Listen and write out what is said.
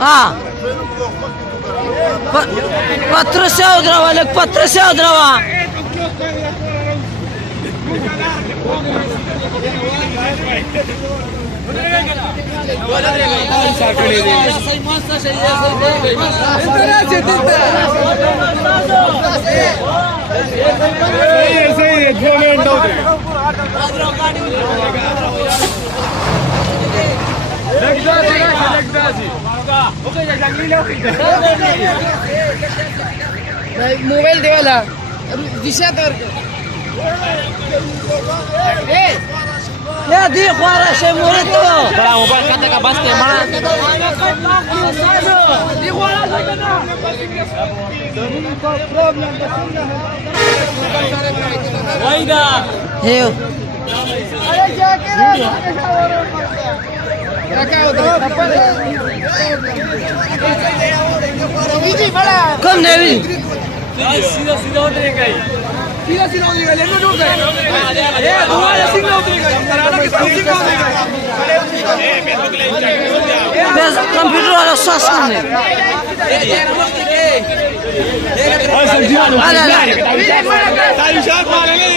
Ah. Patrocínio trabalha com patrocínio trabalha. Mobile देवाला दिशा तर Ya di khwara shay morito. बड़ा mobile का का बस के मना di khwara sagana वाइदा Yo. अरे क्या कह क्या होता है बड़ा Come Nevi. सीधा सीधा उतरेगा सीधा सीधा उतरेगा लेने दो ये तुम्हारा सीधा उतरेगा कराना के सीधा उतरेगा Bez computer wala sas करने. Ala ala. तारी शाट मार ले